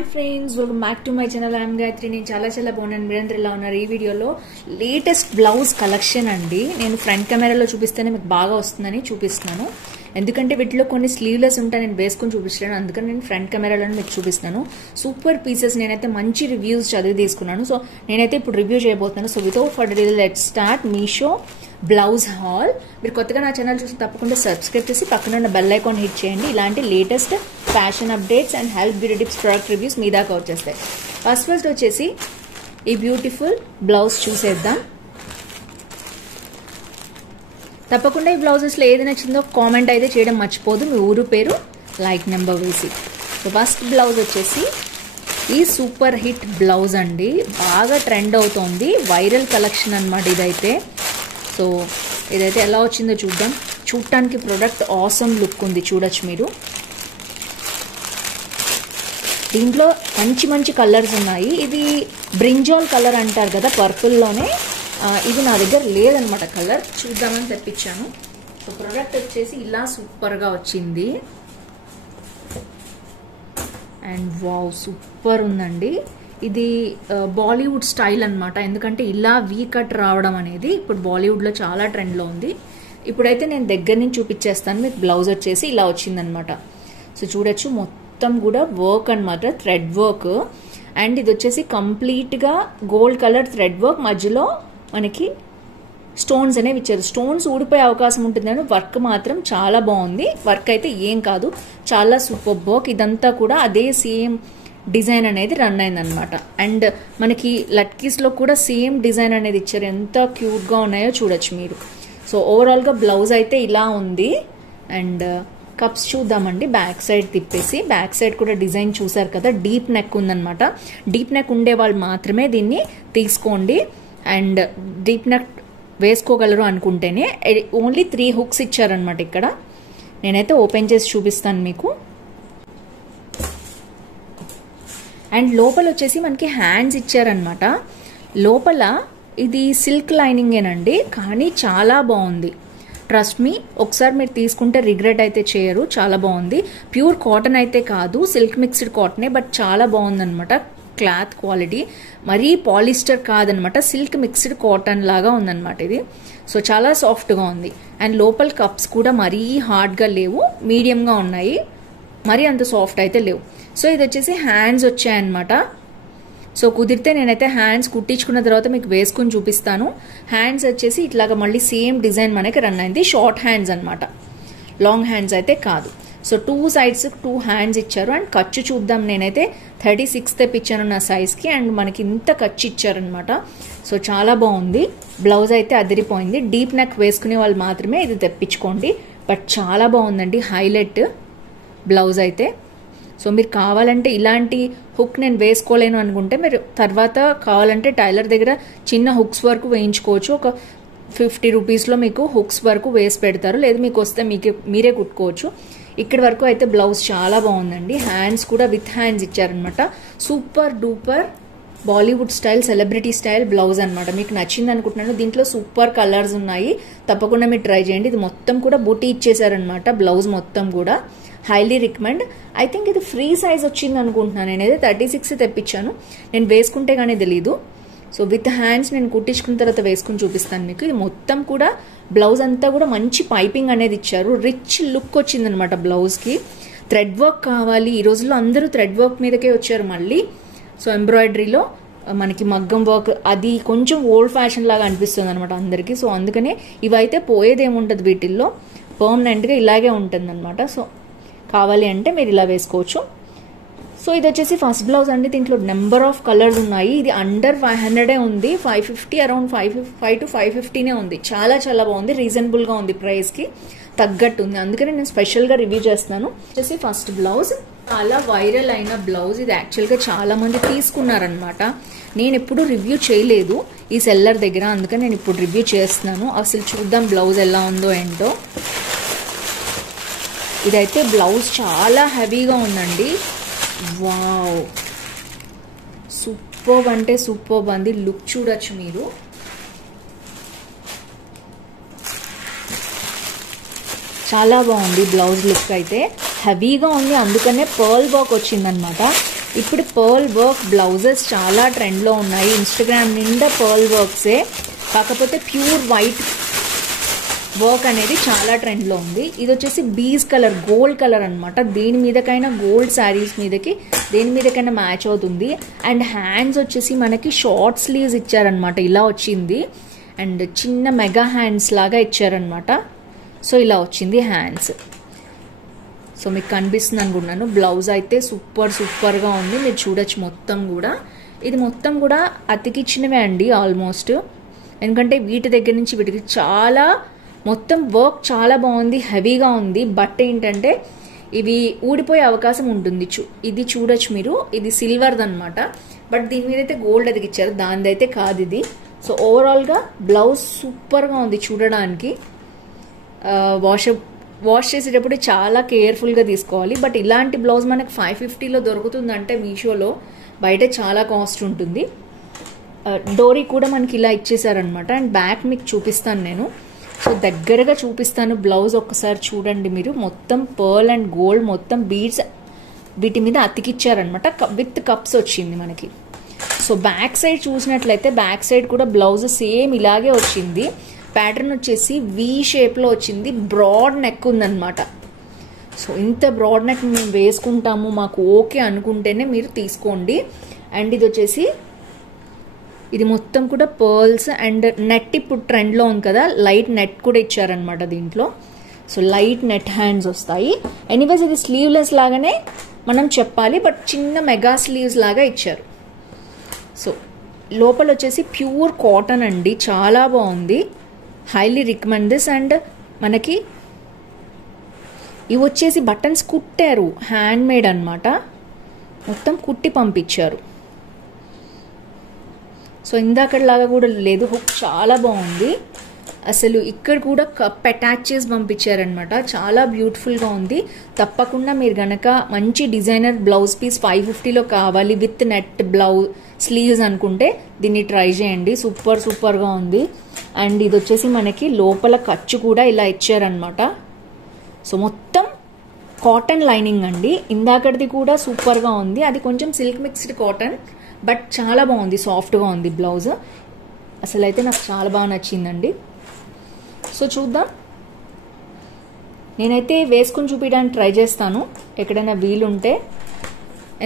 Hi friends, welcome back to my channel. I'm Gayatri. నేను చాలా బాగున్నాను. మీరందరూ ఎలా ఉన్నారు? ఈ వీడియోలో లేటెస్ట్ బ్లౌజ్ కలెక్షన్ అండి. నేను ఫ్రంట్ కెమెరాలో చూపిస్తేనే మీకు బాగా వస్తుందని చూపిస్తున్నాను. ఎందుకంటే వీటిలో కొన్ని స్లీవ్లెస్ ఉంటాయి, నేను వేసుకొని చూపిస్తున్నాను. అందుకని నేను ఫ్రంట్ కెమెరాలో మీకు చూపిస్తున్నాను. Super pieces. నేనైతే మంచి రివ్యూస్ చదివి తీసుకున్నాను. సో నేనైతే ఇప్పుడు రివ్యూ చేయబోతున్నాను. So without further delay let's start Meesho blouse hall. మీరు కొత్తగా నా ఛానల్ చూసి తప్పకుండా సబ్స్క్రైబ్ చేసి పక్కన ఉన్న బెల్ ఐకాన్ హిట్ చేయండి. ఇలాంటి latest fashion updates and health beauty tips, product reviews మీ దాకా వచ్చేస్తాయి. ఫస్ట్ వచ్చేసి ఈ బ్యూటిఫుల్ బ్లౌజ్ చూసేద్దాం. తప్పకుండా ఈ బ్లౌజెస్లో ఏది నచ్చిందో కామెంట్ అయితే చేయడం మర్చిపోదు. మీ ఊరు పేరు లైక్ నెంబర్ వేసి. సో ఫస్ట్ బ్లౌజ్ వచ్చేసి ఈ సూపర్ హిట్ బ్లౌజ్ అండి. బాగా ట్రెండ్ అవుతోంది, వైరల్ కలెక్షన్ అనమాట ఇదైతే. సో ఇదైతే ఎలా వచ్చిందో చూద్దాం. చూడటానికి ప్రోడక్ట్ ఆసమ్ లుక్ ఉంది, చూడొచ్చు మీరు. దీంట్లో మంచి కలర్స్ ఉన్నాయి. ఇది బ్రింజాల్ కలర్ అంటారు కదా, పర్పుల్లోనే. ఇది నా దగ్గర లేదనమాట కలర్, చూద్దామని తెప్పించాను. సో ప్రోడక్ట్ వచ్చేసి ఇలా సూపర్గా వచ్చింది. అండ్ వావ్, సూపర్ ఉందండి. ఇది బాలీవుడ్ స్టైల్ అనమాట. ఎందుకంటే ఇలా వీ కట్ రావడం అనేది ఇప్పుడు బాలీవుడ్లో చాలా ట్రెండ్లో ఉంది. ఇప్పుడైతే నేను దగ్గర నుంచి చూపించేస్తాను మీకు. బ్లౌజ్ వచ్చేసి ఇలా వచ్చిందనమాట. సో చూడొచ్చు, మొత్తం కూడా వర్క్ అనమాట, థ్రెడ్ వర్క్. అండ్ ఇది వచ్చేసి కంప్లీట్గా గోల్డ్ కలర్ థ్రెడ్ వర్క్. మధ్యలో మనకి స్టోన్స్ అనేవి ఇచ్చారు. స్టోన్స్ ఊడిపోయే అవకాశం ఉంటుందని, వర్క్ మాత్రం చాలా బాగుంది. వర్క్ అయితే ఏం కాదు, చాలా సూపర్ వర్క్. ఇదంతా కూడా అదే సేమ్ డిజైన్ అనేది రన్ అయిందనమాట. అండ్ మనకి లట్కీస్లో కూడా సేమ్ డిజైన్ అనేది ఇచ్చారు. ఎంత క్యూట్గా ఉన్నాయో చూడొచ్చు మీరు. సో ఓవరాల్గా బ్లౌజ్ అయితే ఇలా ఉంది. అండ్ కప్స్ చూద్దామండి. బ్యాక్ సైడ్ తిప్పేసి, బ్యాక్ సైడ్ కూడా డిజైన్ చూసారు కదా, డీప్ నెక్ ఉందనమాట. డీప్ నెక్ ఉండే వాళ్ళు మాత్రమే దీన్ని తీసుకోండి. అండ్ డీప్ నెక్ వేసుకోగలరు అనుకుంటేనే. ఓన్లీ 3 హుక్స్ ఇచ్చారనమాట ఇక్కడ. నేనైతే ఓపెన్ చేసి చూపిస్తాను మీకు. అండ్ లోపల వచ్చేసి మనకి హ్యాండ్స్ ఇచ్చారనమాట. లోపల ఇది సిల్క్ లైనింగేనండి, కానీ చాలా బాగుంది. ట్రస్ట్ మీ, ఒకసారి మీరు తీసుకుంటే రిగ్రెట్ అయితే చేయరు. చాలా బాగుంది. ప్యూర్ కాటన్ అయితే కాదు, సిల్క్ మిక్స్డ్ కాటనే, బట్ చాలా బాగుందనమాట క్లాత్ క్వాలిటీ. మరీ పాలిస్టర్ కాదనమాట, సిల్క్ మిక్స్డ్ కాటన్ లాగా ఉందన్నమాట ఇది. సో చాలా సాఫ్ట్గా ఉంది. అండ్ లోపల కప్స్ కూడా మరీ హార్డ్గా లేవు, మీడియంగా ఉన్నాయి. మరీ అంత సాఫ్ట్ అయితే లేవు. సో ఇది వచ్చేసి హ్యాండ్స్ వచ్చాయన్నమాట. సో కుదిరితే నేనైతే హ్యాండ్స్ కుట్టించుకున్న తర్వాత మీకు వేసుకుని చూపిస్తాను. హ్యాండ్స్ వచ్చేసి ఇట్లాగా మళ్ళీ సేమ్ డిజైన్ మనకి రన్ అయింది. షార్ట్ హ్యాండ్స్ అనమాట, లాంగ్ హ్యాండ్స్ అయితే కాదు. సో 2 సైడ్స్ 2 హ్యాండ్స్ ఇచ్చారు. అండ్ ఖర్చు చూద్దాం. నేనైతే 36 తెప్పించాను నా సైజ్కి. అండ్ మనకి ఇంత ఖర్చు ఇచ్చారనమాట. సో చాలా బాగుంది. బ్లౌజ్ అయితే అదిరిపోయింది. డీప్ నెక్ వేసుకునే వాళ్ళు మాత్రమే ఇది తెప్పించుకోండి. బట్ చాలా బాగుందండి, హైలైట్ బ్లౌజ్ అయితే. సో మీరు కావాలంటే ఇలాంటి హుక్ నేను వేసుకోలేను అనుకుంటే మీరు తర్వాత కావాలంటే టైలర్ దగ్గర చిన్న హుక్స్ వరకు వేయించుకోవచ్చు. ఒక 50 రూపీస్లో మీకు హుక్స్ వరకు వేసి పెడతారు. లేదు మీకు వస్తే మీరే కుట్టుకోవచ్చు. ఇక్కడి వరకు అయితే బ్లౌజ్ చాలా బాగుందండి. హ్యాండ్స్ కూడా విత్ హ్యాండ్స్ ఇచ్చారనమాట. Super duper Bollywood style, celebrity style blouse అనమాట. మీకు నచ్చింది అనుకుంటున్నాను. దీంట్లో సూపర్ కలర్స్ ఉన్నాయి, తప్పకుండా మీరు ట్రై చేయండి. ఇది మొత్తం కూడా బూటీ ఇచ్చేసారనమాట. బ్లౌజ్ మొత్తం కూడా హైలీ రికమెండ్. ఐ థింక్ ఇది ఫ్రీ సైజ్ వచ్చింది అనుకుంటున్నాను. నేనైతే 36 తెప్పించాను. నేను వేసుకుంటే కానీ తెలీదు. సో విత్ హ్యాండ్స్ నేను కుట్టించుకున్న తర్వాత వేసుకుని చూపిస్తాను మీకు. ఇది మొత్తం కూడా బ్లౌజ్ అంతా కూడా మంచి పైపింగ్ అనేది ఇచ్చారు. రిచ్ లుక్ వచ్చిందనమాట బ్లౌజ్కి. థ్రెడ్ వర్క్ కావాలి, ఈ రోజుల్లో అందరూ థ్రెడ్ వర్క్ మీదకే వచ్చారు మళ్ళీ. సో ఎంబ్రాయిడరీలో మనకి మగ్గం వర్క్ అది కొంచెం ఓల్డ్ ఫ్యాషన్ లాగా అనిపిస్తుంది అనమాట అందరికీ. సో అందుకనే ఇవైతే పోయేదేముంటుంది, వీటిల్లో పర్మనెంట్గా ఇలాగే ఉంటుంది అనమాట. సో కావాలి అంటే మీరు ఇలా వేసుకోవచ్చు. సో ఇది వచ్చేసి ఫస్ట్ బ్లౌజ్ అండి. దీంట్లో నెంబర్ ఆఫ్ కలర్స్ ఉన్నాయి. ఇది అండర్ 500 ఉంది, 550, అరౌండ్ 5 to 550 ఉంది. చాలా బాగుంది, రీజనబుల్గా ఉంది, ప్రైస్కి తగ్గట్టు ఉంది. అందుకని నేను స్పెషల్గా రివ్యూ చేస్తున్నాను. వచ్చేసి ఫస్ట్ బ్లౌజ్ చాలా వైరల్ అయిన బ్లౌజ్. ఇది యాక్చువల్గా చాలా మంది తీసుకున్నారనమాట. నేను ఎప్పుడు రివ్యూ చేయలేదు ఈ సెల్లర్ దగ్గర, అందుకని నేను ఇప్పుడు రివ్యూ చేస్తున్నాను. అసలు చూద్దాం బ్లౌజ్ ఎలా ఉందో ఏంటో. ఇదైతే బ్లౌజ్ చాలా హెవీగా ఉందండి. వావ్, సూపర్ అంటే సూపర్ ఉంది. లుక్ చూడొచ్చు మీరు. చాలా బాగుంది బ్లౌజ్ లుక్ అయితే. హెవీగా ఉంది, అందుకనే పర్ల్ వర్క్ వచ్చిందనమాట. ఇప్పుడు పర్ల్ వర్క్ బ్లౌజెస్ చాలా ట్రెండ్లో ఉన్నాయి. ఇన్స్టాగ్రామ్ నిండా పర్ల్ వర్క్సే, కాకపోతే ప్యూర్ వైట్ వర్క్ అనేది చాలా ట్రెండ్లో ఉంది. ఇది వచ్చేసి బీజ్ కలర్, గోల్డ్ కలర్ అనమాట. దేని మీదకైనా గోల్డ్ శారీస్ మీదకి దేని మీదకైనా మ్యాచ్ అవుతుంది. అండ్ హ్యాండ్స్ వచ్చేసి మనకి షార్ట్ స్లీవ్స్ ఇచ్చారనమాట, ఇలా వచ్చింది. అండ్ చిన్న మెగా హ్యాండ్స్ లాగా ఇచ్చారనమాట. సో ఇలా వచ్చింది హ్యాండ్స్. సో మీకు కనిపిస్తుంది అనుకుంటున్నాను. బ్లౌజ్ అయితే సూపర్గా ఉంది, మీరు చూడొచ్చు. మొత్తం కూడా ఇది మొత్తం కూడా అతికిచ్చినవే అండి ఆల్మోస్ట్. ఎందుకంటే వీటి దగ్గర నుంచి వీటికి చాలా మొత్తం వర్క్ చాలా బాగుంది, హెవీగా ఉంది. బట్ ఏంటంటే ఇవి ఊడిపోయే అవకాశం ఉంటుంది. ఇది చూడొచ్చు మీరు, ఇది సిల్వర్ది అనమాట. బట్ దీని మీద అయితే గోల్డ్ అతికిచ్చారు, దానిదైతే కాదు ఇది. సో ఓవరాల్గా బ్లౌజ్ సూపర్గా ఉంది చూడడానికి. వాష్ చేసేటప్పుడు చాలా కేర్ఫుల్గా తీసుకోవాలి. బట్ ఇలాంటి బ్లౌజ్ మనకు 550లో దొరుకుతుందంటే మీషోలో, బయట చాలా కాస్ట్ ఉంటుంది. డోరీ కూడా మనకి ఇలా ఇచ్చేసారనమాట. అండ్ బ్యాక్ మీకు చూపిస్తాను నేను. సో దగ్గరగా చూపిస్తాను. బ్లౌజ్ ఒక్కసారి చూడండి మీరు. మొత్తం పర్ల్ అండ్ గోల్డ్ మొత్తం బీడ్స్ వీటి మీద అతికిచ్చారనమాట. విత్ కప్స్ వచ్చింది మనకి. సో బ్యాక్ సైడ్ చూసినట్లయితే బ్యాక్ సైడ్ కూడా బ్లౌజ్ సేమ్ ఇలాగే వచ్చింది. ప్యాటర్న్ వచ్చేసి వి షేప్లో వచ్చింది. బ్రాడ్ నెక్ ఉందన్నమాట. సో ఇంత బ్రాడ్ నెక్ మేము వేసుకుంటాము, మాకు ఓకే అనుకుంటేనే మీరు తీసుకోండి. అండ్ ఇది వచ్చేసి ఇది మొత్తం కూడా పర్ల్స్ అండ్ నెట్ ఇప్పుడు ట్రెండ్లో ఉంది కదా, లైట్ నెట్ కూడా ఇచ్చారనమాట దీంట్లో. సో లైట్ నెట్ హ్యాండ్స్ వస్తాయి. ఎనీవేస్ ఇది స్లీవ్లెస్ లాగానే మనం చెప్పాలి, బట్ చిన్న మెగా స్లీవ్స్ లాగా ఇచ్చారు. సో లోపల వచ్చేసి ప్యూర్ కాటన్ అండి, చాలా బాగుంది. Highly recommend this. అండ్ మనకి ఇవి వచ్చేసి బటన్స్ కుట్టారు, హ్యాండ్ మేడ్ అనమాట. మొత్తం కుట్టి పంపించారు. సో ఇందాకలాగా కూడా లేదు, హుక్ చాలా బాగుంది అసలు. ఇక్కడ కూడా కప్ అటాచ్ చేసి పంపించారనమాట, చాలా బ్యూటిఫుల్గా ఉంది. తప్పకుండా మీరు గనక మంచి డిజైనర్ బ్లౌజ్ పీస్ 550లో కావాలి విత్ నెట్ బ్లౌజ్ స్లీవ్స్ అనుకుంటే దీన్ని ట్రై చేయండి. సూపర్గా ఉంది. అండ్ ఇది వచ్చేసి మనకి లోపల ఖర్చు కూడా ఇలా ఇచ్చారనమాట. సో మొత్తం కాటన్ లైనింగ్ అండి. ఇందాకటిది కూడా సూపర్గా ఉంది, అది కొంచెం సిల్క్ మిక్స్డ్ కాటన్, బట్ చాలా బాగుంది, సాఫ్ట్గా ఉంది బ్లౌజ్. అసలు అయితే నాకు చాలా బాగా నచ్చిందండి. సో చూద్దాం, నేనైతే వేసుకుని చూపించడానికి ట్రై చేస్తాను ఎక్కడైనా వీలుంటే,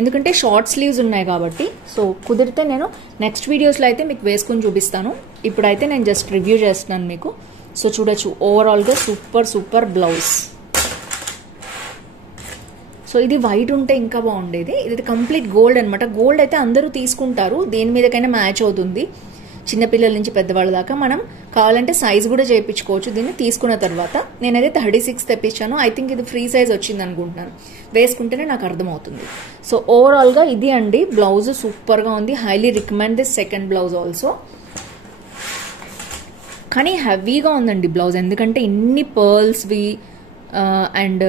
ఎందుకంటే షార్ట్ స్లీవ్స్ ఉన్నాయి కాబట్టి. సో కుదిరితే నేను నెక్స్ట్ వీడియోస్లో అయితే మీకు వేసుకుని చూపిస్తాను. ఇప్పుడైతే నేను జస్ట్ రివ్యూ చేస్తున్నాను మీకు. సో చూడొచ్చు, ఓవరాల్గా సూపర్ బ్లౌజ్. సో ఇది వైట్ ఉంటే ఇంకా బాగుండేది. ఇది కంప్లీట్ గోల్డ్ అనమాట. గోల్డ్ అయితే అందరూ తీసుకుంటారు, దేని మీదకైనా మ్యాచ్ అవుతుంది. చిన్నపిల్లల నుంచి పెద్దవాళ్ళ దాకా మనం కావాలంటే సైజ్ కూడా చేయించుకోవచ్చు దీన్ని తీసుకున్న తర్వాత. నేనైతే 36 తెప్పించాను. ఐ థింక్ ఇది ఫ్రీ సైజ్ వచ్చింది అనుకుంటున్నాను, వేసుకుంటేనే నాకు అర్థమవుతుంది. సో ఓవరాల్గా ఇది అండి బ్లౌజ్, సూపర్గా ఉంది. Highly recommend this second blouse also. కానీ హెవీగా ఉందండి బ్లౌజ్, ఎందుకంటే ఇన్ని పర్ల్స్వి అండ్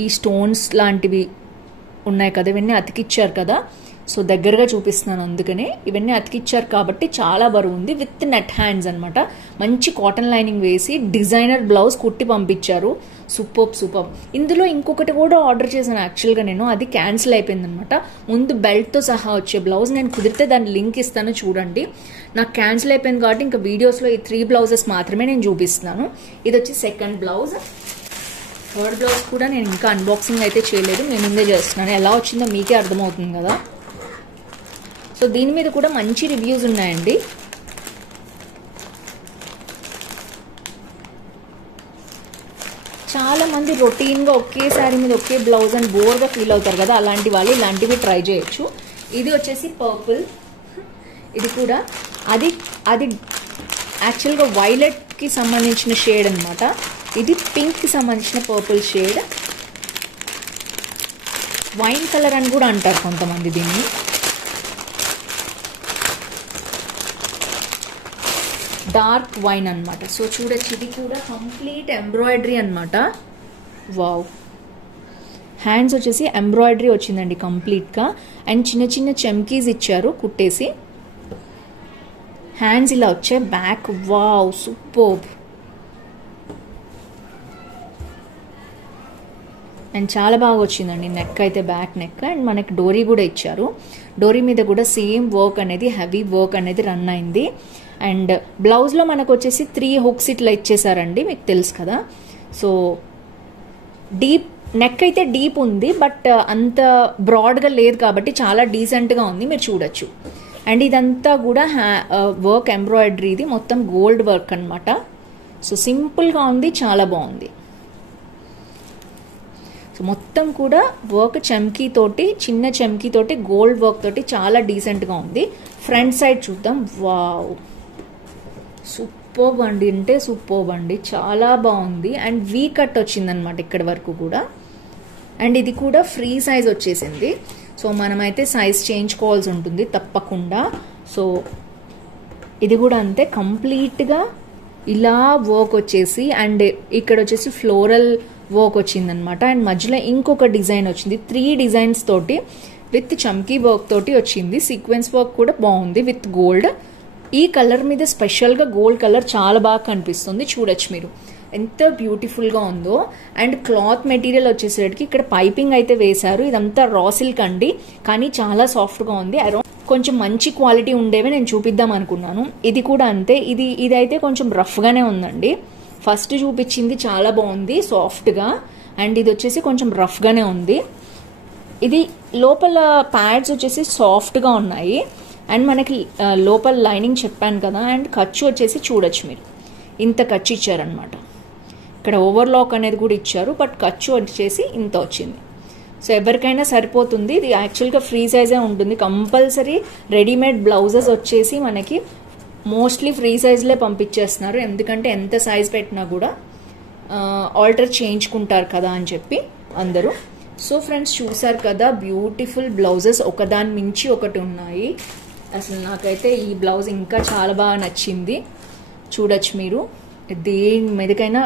ఈ స్టోన్స్ లాంటివి ఉన్నాయి కదా, ఇవన్నీ అతికిచ్చారు కదా. సో దగ్గరగా చూపిస్తున్నాను, అందుకనే ఇవన్నీ అతికిచ్చారు కాబట్టి చాలా బరువు ఉంది. విత్ నెట్ హ్యాండ్స్ అనమాట. మంచి కాటన్ లైనింగ్ వేసి డిజైనర్ బ్లౌజ్ కుట్టి పంపించారు. సూపర్. ఇందులో ఇంకొకటి కూడా ఆర్డర్ చేశాను యాక్చువల్గా నేను, అది క్యాన్సిల్ అయిపోయింది అనమాట. ముందు బెల్ట్తో సహా వచ్చే బ్లౌజ్, నేను కుదిరితే దాని లింక్ ఇస్తాను చూడండి. నాకు క్యాన్సిల్ అయిపోయింది కాబట్టి ఇంకా వీడియోస్లో ఈ 3 బ్లౌజెస్ మాత్రమే నేను చూపిస్తున్నాను. ఇది వచ్చి సెకండ్ బ్లౌజ్. థర్డ్ బ్లౌజ్ కూడా నేను ఇంకా అన్బాక్సింగ్ అయితే చేయలేదు, నేను ముందే చేస్తున్నాను. ఎలా వచ్చిందో మీకే అర్థమవుతుంది కదా. సో దీని మీద కూడా మంచి రివ్యూస్ ఉన్నాయండి. చాలా మంది రొటీన్గా ఒకే శారీ మీద ఒకే బ్లౌజ్ అని బోర్గా ఫీల్ అవుతారు కదా, అలాంటి వాళ్ళు ఇలాంటివి ట్రై చేయొచ్చు. ఇది వచ్చేసి పర్పుల్. ఇది కూడా అది యాక్చువల్గా వైలెట్కి సంబంధించిన షేడ్ అనమాట. ఇది పింక్కి సంబంధించిన పర్పుల్ షేడ్. వైన్ కలర్ అని కూడా అంటారు కొంతమంది దీన్ని. డార్క్ వైన్ అనమాట. సో చూడొచ్చు, ఇది కూడా కంప్లీట్ ఎంబ్రాయిడరీ అనమాట. వావ్. హ్యాండ్స్ వచ్చేసి ఎంబ్రాయిడరీ వచ్చిందండి కంప్లీట్గా. అండ్ చిన్న చమ్కీస్ ఇచ్చారు కుట్టేసి. హ్యాండ్స్ ఇలా వచ్చాయి. Back wow super. అండ్ చాలా బాగా వచ్చిందండి నెక్ అయితే, బ్యాక్ నెక్. అండ్ మనకి డోరీ కూడా ఇచ్చారు. డోరీ మీద కూడా సేమ్ వర్క్ అనేది, హెవీ వర్క్ అనేది రన్ అయింది. అండ్ బ్లౌజ్లో మనకు వచ్చేసి 3 హుక్స్ ఇట్లా ఇచ్చేసారండి, మీకు తెలుసు కదా. సో డీప్ నెక్ అయితే డీప్ ఉంది, బట్ అంత బ్రాడ్గా లేదు కాబట్టి చాలా డీసెంట్గా ఉంది, మీరు చూడొచ్చు. అండ్ ఇదంతా కూడా వర్క్ ఎంబ్రాయిడరీ, ఇది మొత్తం గోల్డ్ వర్క్ అనమాట. సో సింపుల్గా ఉంది, చాలా బాగుంది. సో మొత్తం కూడా వర్క్ చమ్కీ తోటి, చిన్న చమ్కీ తోటి, గోల్డ్ వర్క్ తోటి చాలా డీసెంట్గా ఉంది. ఫ్రంట్ సైడ్ చూద్దాం. వావ్, సూపర్బ్ అండి, అంటే సూపర్బ్ అండి, చాలా బాగుంది. అండ్ వీ కట్ వచ్చిందనమాట ఇక్కడ వరకు కూడా. అండ్ ఇది కూడా ఫ్రీ సైజ్ వచ్చేసింది. సో మనమైతే సైజ్ చేయించుకోవాల్సి ఉంటుంది తప్పకుండా. సో ఇది కూడా అంతే, కంప్లీట్గా ఇలా వర్క్ వచ్చేసి, అండ్ ఇక్కడ వచ్చేసి ఫ్లోరల్ వర్క్ వచ్చిందనమాట. అండ్ మధ్యలో ఇంకొక డిజైన్ వచ్చింది, 3 డిజైన్స్ తోటి విత్ చమ్కీ వర్క్ తోటి వచ్చింది. సీక్వెన్స్ వర్క్ కూడా బాగుంది విత్ గోల్డ్. ఈ కలర్ మీద స్పెషల్గా గోల్డ్ కలర్ చాలా బాగా కనిపిస్తుంది, చూడొచ్చు మీరు ఎంత బ్యూటిఫుల్గా ఉందో. అండ్ క్లాత్ మెటీరియల్ వచ్చేసరికి ఇక్కడ పైపింగ్ అయితే వేశారు. ఇదంతా రా సిల్క్ అండి, కానీ చాలా సాఫ్ట్గా ఉంది. కొంచెం మంచి క్వాలిటీ ఉండేవి నేను చూపిద్దాం అనుకున్నాను. ఇది కూడా అంతే, ఇదైతే కొంచెం రఫ్గానే ఉందండి. ఫస్ట్ చూపించింది చాలా బాగుంది సాఫ్ట్గా, అండ్ ఇది వచ్చేసి కొంచెం రఫ్గానే ఉంది. ఇది లోపల ప్యాడ్స్ వచ్చేసి సాఫ్ట్గా ఉన్నాయి. అండ్ మనకి లోపల లైనింగ్ చెప్పాను కదా. అండ్ ఖర్చు వచ్చేసి చూడొచ్చు మీరు, ఇంత ఖర్చు ఇచ్చారనమాట. ఇక్కడ ఓవర్లాక్ అనేది కూడా ఇచ్చారు, బట్ ఖర్చు వచ్చేసి ఇంత వచ్చింది. సో ఎవరికైనా సరిపోతుంది. ఇది యాక్చువల్గా ఫ్రీ సైజే ఉంటుంది. కంపల్సరీ రెడీమేడ్ బ్లౌజెస్ వచ్చేసి మనకి మోస్ట్లీ ఫ్రీ సైజ్లే పంపించేస్తున్నారు, ఎందుకంటే ఎంత సైజ్ పెట్టినా కూడా ఆల్టర్ చేయించుకుంటారు కదా అని చెప్పి అందరూ. సో ఫ్రెండ్స్ చూసారు కదా, బ్యూటిఫుల్ బ్లౌజెస్ ఒకదాని మించి ఒకటి ఉన్నాయి. అసలు నాకైతే ఈ బ్లౌజ్ ఇంకా చాలా బాగా నచ్చింది, చూడొచ్చు మీరు. దేని మీదకైనా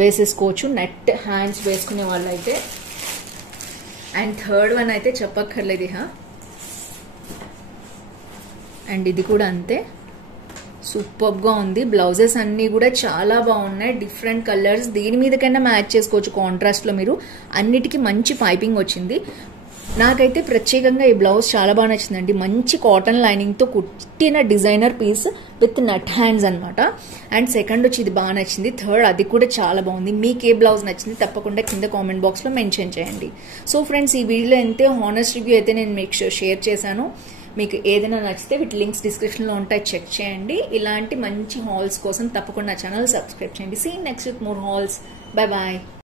వేసేసుకోవచ్చు, నెట్ హ్యాండ్స్ వేసుకునే వాళ్ళు అయితే. అండ్ థర్డ్ వన్ అయితే చెప్పక్కర్లేదు. అండ్ ఇది కూడా అంతే, సూపర్గా ఉంది. బ్లౌజెస్ అన్నీ కూడా చాలా బాగున్నాయి, డిఫరెంట్ కలర్స్, దేని మీదకైనా మ్యాచ్ చేసుకోవచ్చు కాంట్రాస్ట్లో మీరు. అన్నిటికీ మంచి పైపింగ్ వచ్చింది. నాకైతే ప్రత్యేకంగా ఈ బ్లౌజ్ చాలా బాగా నచ్చిందండి. మంచి కాటన్ లైనింగ్తో కుట్టిన designer piece with nut hands అనమాట. అండ్ సెకండ్ వచ్చి ఇది బాగా నచ్చింది. థర్డ్ అది కూడా చాలా బాగుంది. మీకు ఏ బ్లౌజ్ నచ్చింది తప్పకుండా కింద కామెంట్ బాక్స్లో మెన్షన్ చేయండి. సో ఫ్రెండ్స్, ఈ వీడియోలో ఎంతే హానెస్ట్ రివ్యూ అయితే నేను మీకు షేర్ చేశాను. మీకు ఏదైనా నచ్చితే వీటి లింక్స్ డిస్క్రిప్షన్లో ఉంటాయి, చెక్ చేయండి. ఇలాంటి మంచి హాల్స్ కోసం తప్పకుండా ఛానల్ సబ్స్క్రైబ్ చేయండి. See next with more halls. Bye bye.